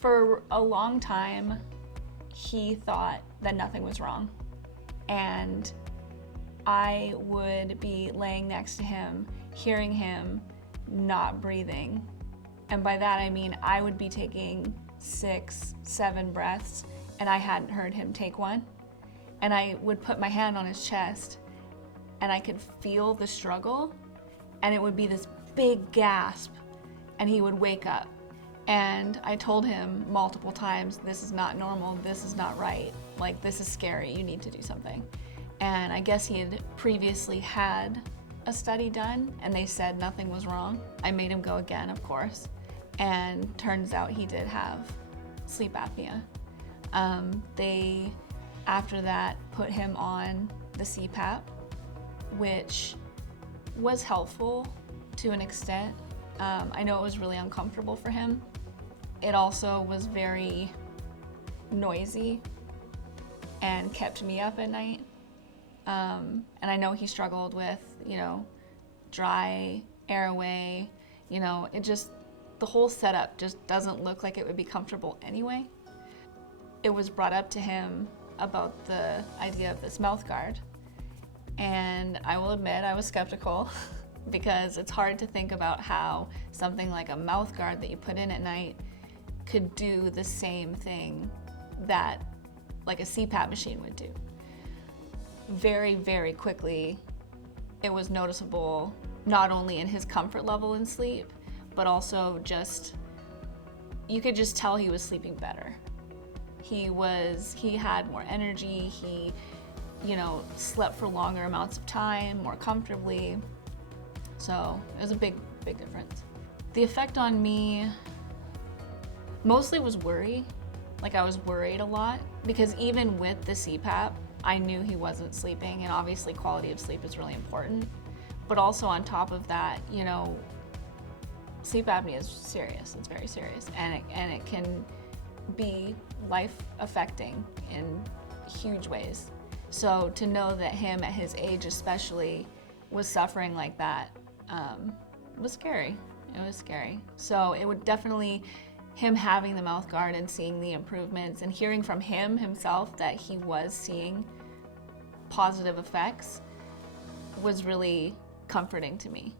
For a long time, he thought that nothing was wrong. And I would be laying next to him, hearing him not breathing. And by that I mean I would be taking 6, 7 breaths and I hadn't heard him take one. And I would put my hand on his chest and I could feel the struggle, and it would be this big gasp and he would wake up. And I told him multiple times, this is not normal, this is not right, like this is scary, you need to do something. And I guess he had previously had a study done and they said nothing was wrong. I made him go again, of course, and turns out he did have sleep apnea. They, after that, put him on the CPAP, which was helpful to an extent. I know it was really uncomfortable for him. It also was very noisy and kept me up at night. And I know he struggled with, dry airway, it just, the whole setup just doesn't look like it would be comfortable anyway. It was brought up to him about the idea of this mouth guard. And I will admit I was skeptical because it's hard to think about how something like a mouth guard that you put in at night could do the same thing that like a CPAP machine would do. Very, very quickly, it was noticeable not only in his comfort level in sleep, but also you could just tell he was sleeping better. He had more energy, he, slept for longer amounts of time, more comfortably. So it was a big, big difference. The effect on me mostly was worry. Like I was worried a lot because even with the CPAP, I knew he wasn't sleeping, and obviously quality of sleep is really important. But also on top of that, sleep apnea is serious, it's very serious, and it can be life-affecting in huge ways. So to know that him at his age especially was suffering like that was scary. It was scary. So it would definitely, him having the mouth guard and seeing the improvements and hearing from him himself that he was seeing positive effects was really comforting to me.